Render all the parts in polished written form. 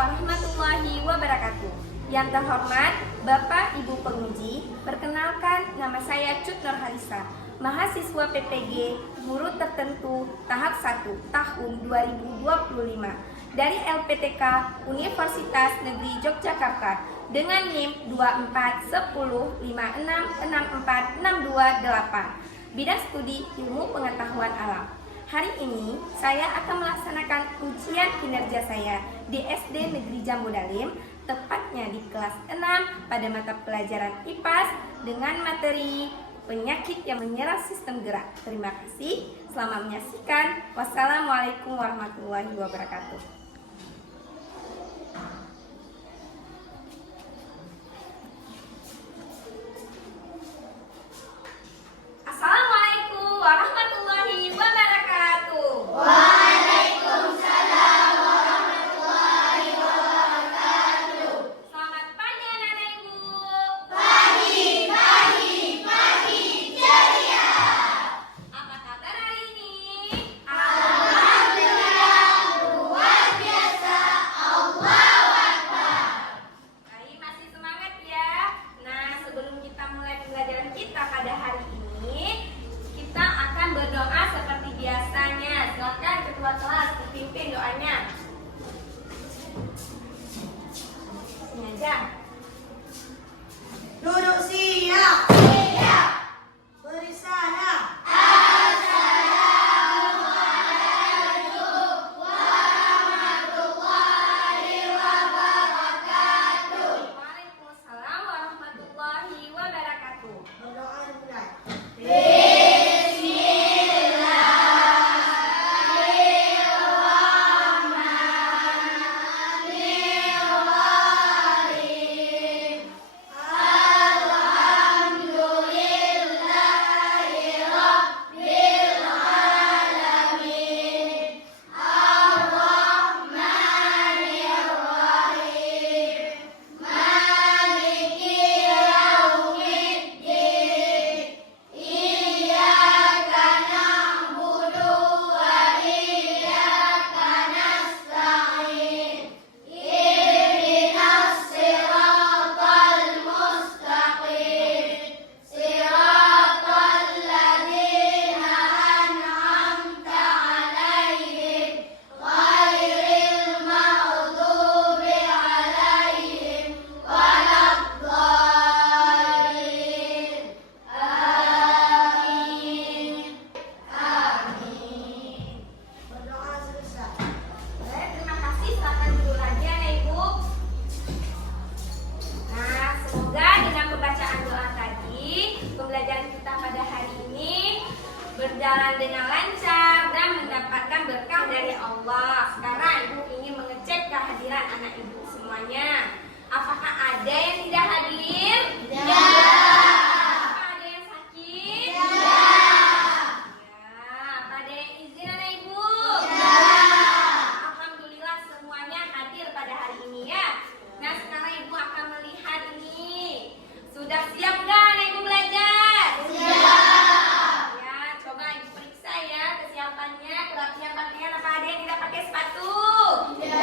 warahmatullahi wabarakatuh. Yang terhormat Bapak Ibu Penguji, perkenalkan nama saya Cut Nurhalisa, mahasiswa PPG Guru Tertentu tahap 1 tahun 2025 dari LPTK Universitas Negeri Yogyakarta dengan NIM 241056646228, bidang studi Ilmu Pengetahuan Alam. Hari ini saya akan melaksanakan ujian kinerja saya di SD Negeri Jambu Dalim, tepatnya di kelas 6 pada mata pelajaran IPAS dengan materi penyakit yang menyerang sistem gerak. Terima kasih, selamat menyaksikan. Wassalamualaikum warahmatullahi wabarakatuh. Assalamualaikum warahmatullahi wabarakatuh. Waalaikumsalam warahmatullahi wabarakatuh. Selamat pagi anak-anak ibu. Pagi ceria. Apa kabar hari ini? Alhamdulillah luar biasa. Allahu Akbar. Mari masih semangat ya. Nah, sebelum kita mulai pembelajaran kita pada hari ini, kita akan berdoa seperti biasanya. Silakan ketua kelas dipimpin doanya. Sini aja. Duduk siap. Siap. Beri salam. Assalamualaikum warahmatullahi wabarakatuh. Waalaikumsalam warahmatullahi wabarakatuh. Berdoa dimulai. Berdoa selesai. Baik, terima kasih. Silakan duduk lagi anak ibu. Nah, semoga dengan pembacaan doa tadi, pembelajaran kita pada hari ini berjalan dengan lancar dan mendapatkan berkah dari Allah. Sekarang ibu ingin mengecek kehadiran anak ibu semuanya. Apakah ada yang tidak hadir? Ya. Apakah ada yang sakit? Ya. Ya. Apa ada yang izin anak ibu? Ya. Alhamdulillah semuanya hadir pada hari ini ya. Nah, sekarang ibu akan melihat ini. Sudah siap nggak anak ibu belajar? Siap. Ya, coba ibu periksa ya kesiapannya, kerapian pakaian. Apa ada yang tidak pakai sepatu? Ya.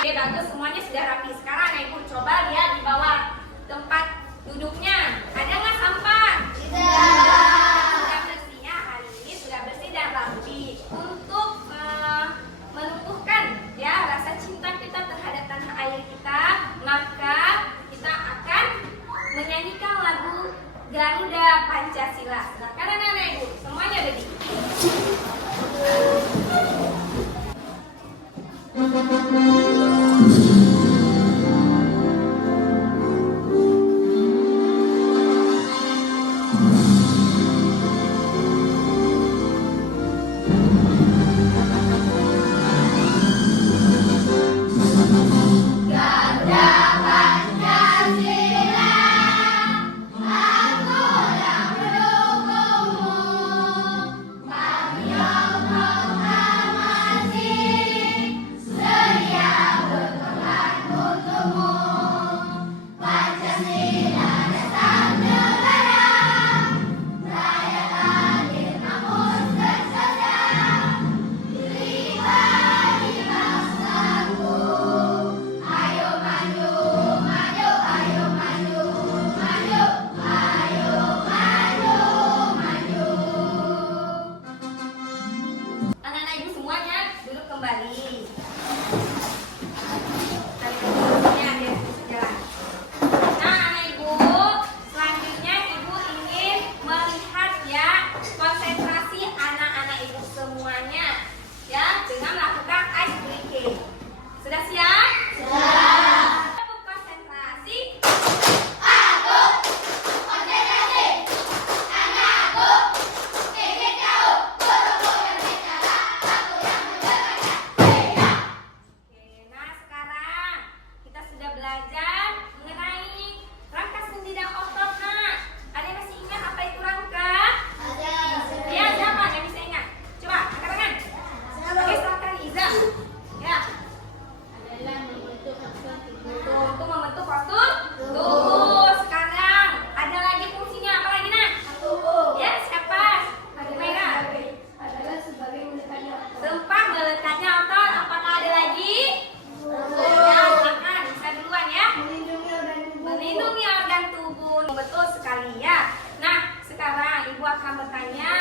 Oke, bagus, semuanya sudah rapi. Sekarang anak ibu coba lihat di bawah tempat duduknya. Ada nggak sampah? Sudah bersih ya, hari ini sudah bersih dan rapi. Untuk menumbuhkan ya rasa cinta kita terhadap tanah air kita, maka kita akan menyanyikan lagu Garuda Pancasila. Silakan anak-anak ibu, semuanya berdiri. Garuda Pancasila, aku yang mendukungmu. Kami yang proklamasi, sedia berkembang. kembali. Tadi dia jalan. Nah, anak ibu, selanjutnya ibu ingin melihat ya konsentrasi anak-anak ibu semuanya ya dengan melakukan ice breaking. Sudah siap? Siap. Konsentrasi. Aku konsentrasi. Anak aku ingin tahu guru-guru yang bicara, aku yang mendengarkan. Tidak. Oke, nah sekarang kita sudah belajar mengenai rangka sendi dan otot. Nah, ada yang masih ingat apa itu rangka? Ada. Ya, siapa yang bisa ingat? Coba angkat tangan. Oke, silakan Iza. Ya, Adalah membentuk postur tubuh. tuh, untuk membentuk postur tubuh. Sekarang ada lagi fungsinya apa lagi nak? Tubuh. Ya, siapa? Merah. Adalah sebagai melekatnya Tempat melekatnya otot. Apakah ada lagi? Ya, silakan. Bisa duluan ya. melindungi organ tubuh. Melindungi organ tubuh. Betul sekali ya. Nah, sekarang ibu akan bertanya.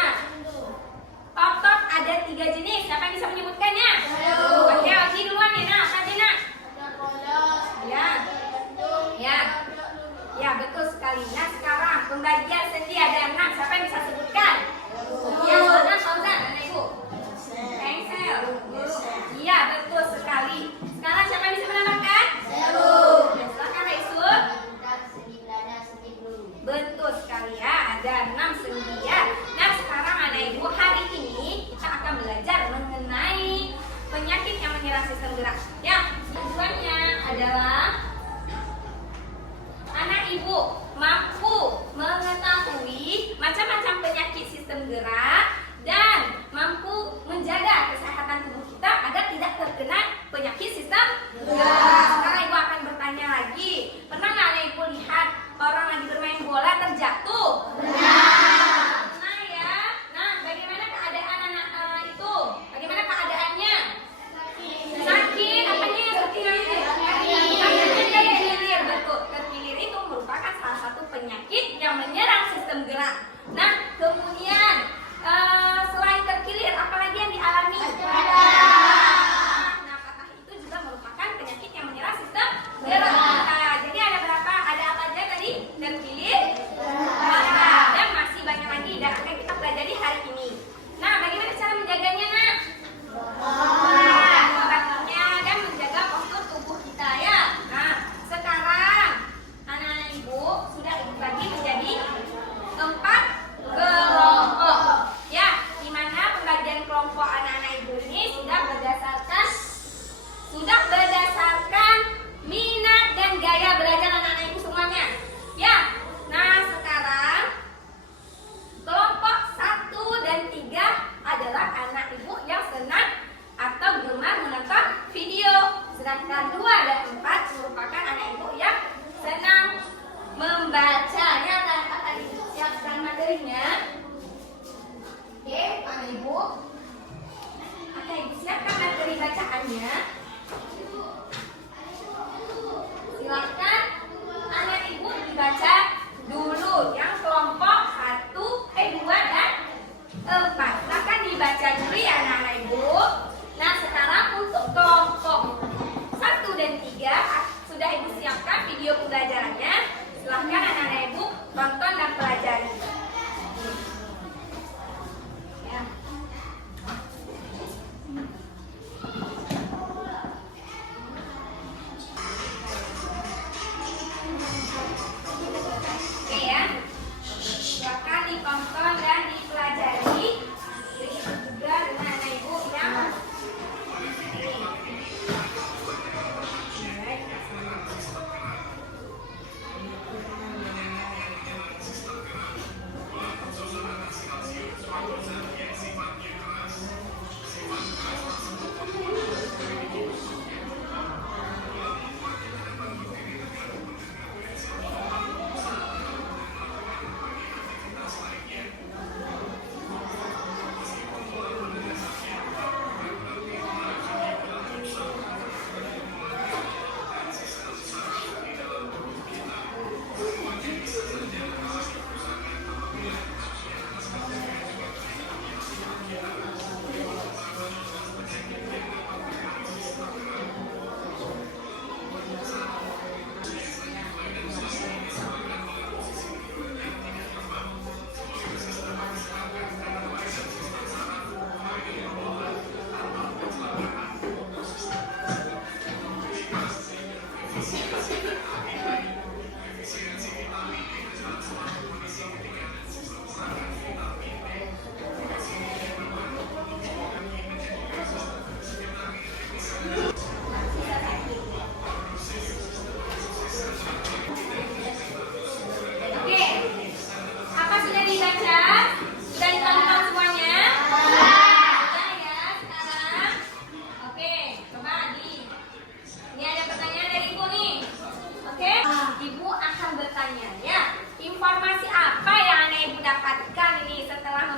Otot ada 3 jenis. Siapa yang bisa menyebutkannya? Ayo. Oke, Ogi duluan ya. Nah, apa aja nak? Ada polos. Ya. Ya. Ya, betul sekali. Nah, sekarang pembagian sendi ada 6. Siapa yang bisa sebutkan? Ya, Fauzan, anak ibu. Engsel. Iya, betul sekali. Sekarang siapa yang bisa menambahkan? Ya, silakan Raisul. Betul sekali ya, ada 6 sendi ya. Nah, sekarang anak ibu, hari ini kita akan belajar mengenai penyakit yang menyerang sistem gerak. Ya, tujuannya adalah anak ibu mampu mengetahui macam-macam penyakit sistem gerak dan mampu menjaga kesehatan tubuh kita agar tidak terkena penyakit sistem gerak. Sekarang ibu akan bertanya lagi, pernah nggak anak ibu lihat orang lagi bermain bola terjatuh? Pernah ya. Nah, bagaimana keadaan anak itu? Bagaimana keadaannya? Sakit. Apanya yang sakit? Kakinya terkilir. Betul. Terkilir itu merupakan salah satu penyakit yang menyerang sistem gerak. Nah, kemudian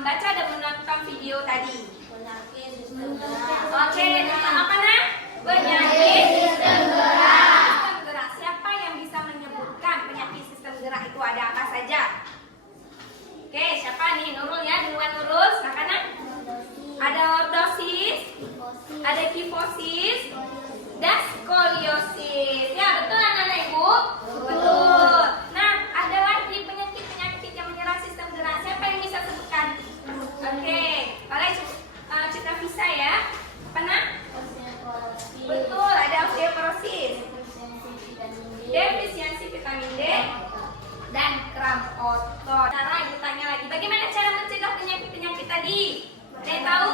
membaca dan menonton video tadi? Penyakit sistem Oke, tentang apa nah? Penyakit sistem gerak. Sistem gerak. Siapa yang bisa menyebutkan penyakit sistem gerak itu ada apa saja? Oke, siapa nih? Nurul ya, duluan Nurul. Silakan nah. Ada lordosis, ada kifosis, dan skoliosis. Ya, betul anak-anak Ibu? Betul. Nah, ada lagi penyakit-penyakit yang menyerang sistem gerak. Siapa yang bisa sebutkan? Oke, oleh Citra Visa ya. Apa nah? Betul, ada osteoporosis, defisiensi vitamin D, dan kram otot. Cara Ibu tanya lagi, bagaimana cara mencegah penyakit-penyakit tadi? Ada yang tahu?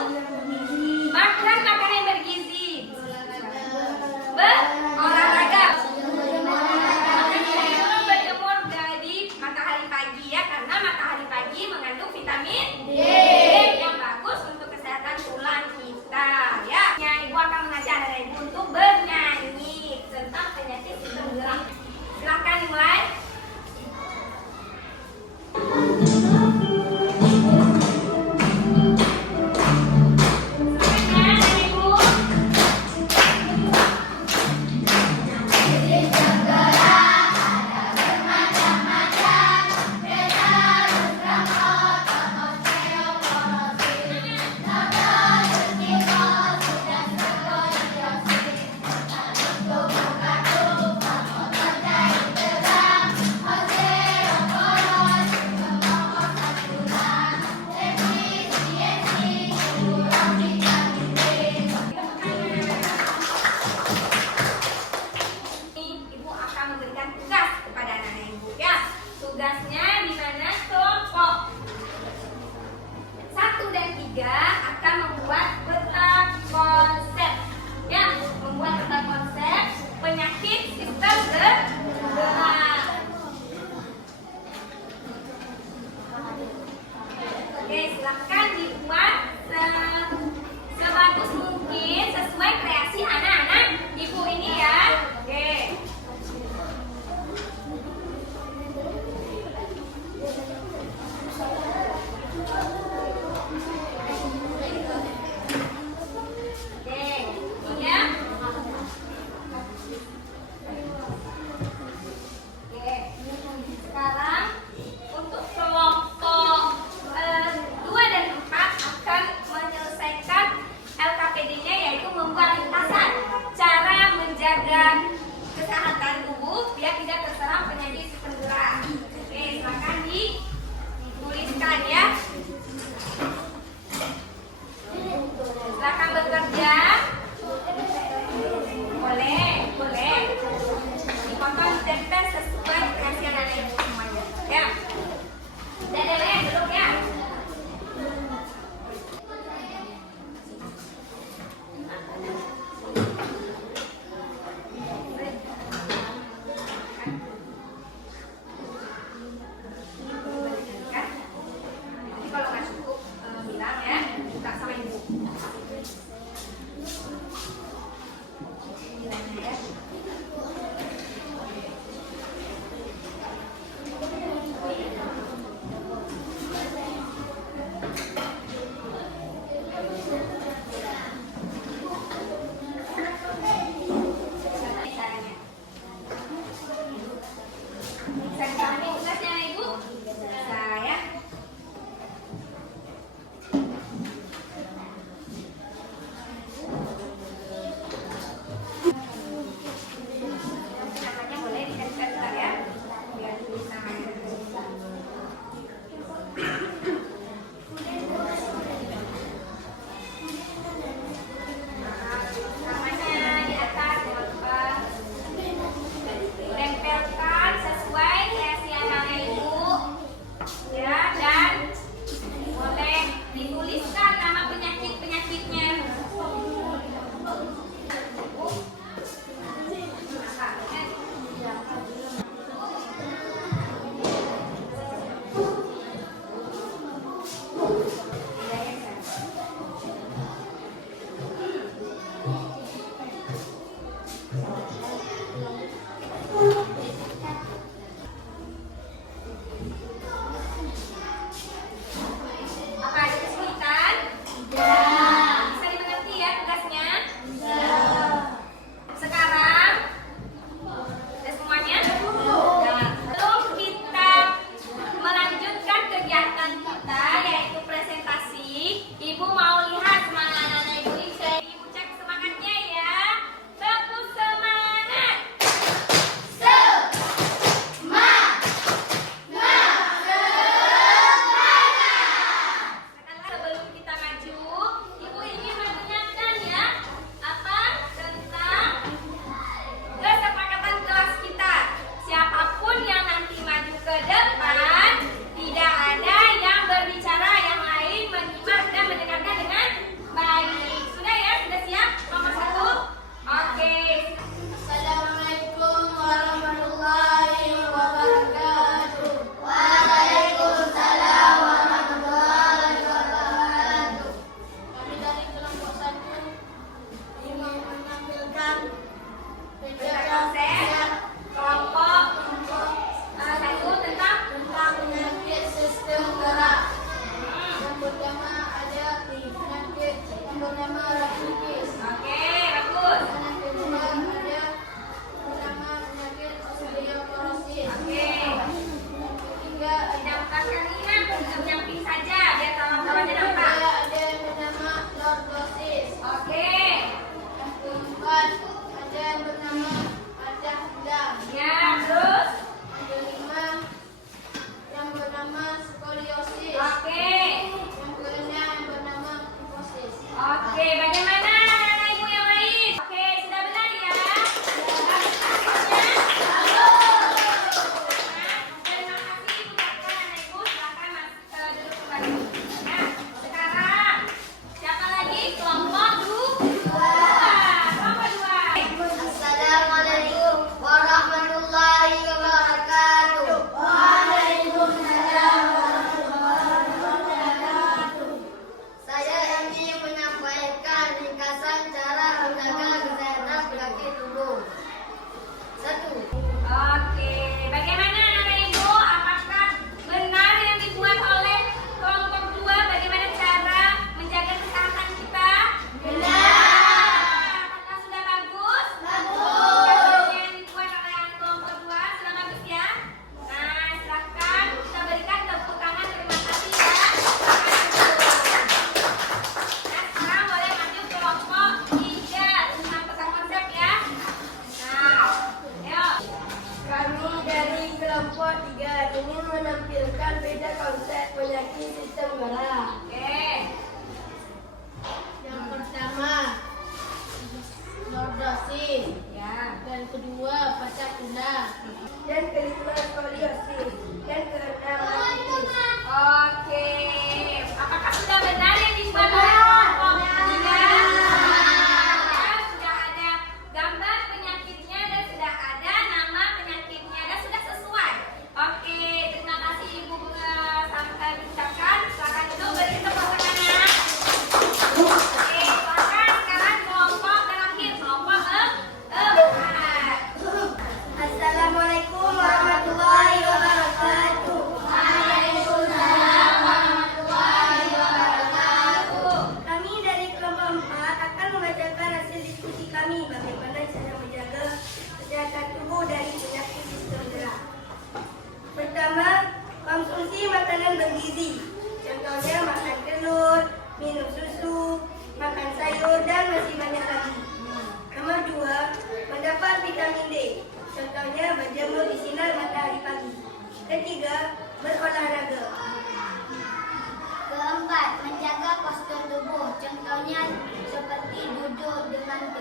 Makan makanan yang bergizi, berolahraga,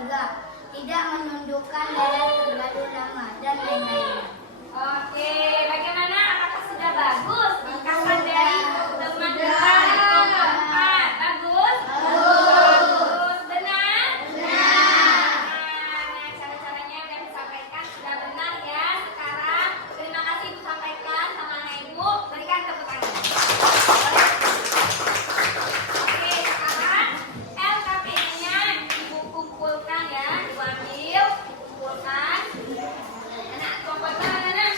keluarga, tidak menundukkan daerah terbaru nama, dan lain-lain. Oke, bagaimana? Apakah sudah bagus? Ungkapan dari teman-teman di kelompok 4. Bagus? Bagus. Benar? Benar. Nah, cara-caranya sudah disampaikan, sudah benar ya. Sekarang, terima kasih disampaikan sama anak ibu. Berikan tepuk tangan. Oke, sekarang LKPI-nya ibu kumpulkan ya. Ibu ambil, kumpulkan. Anak kelompok mana?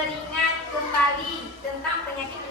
teringat kembali tentang penyakit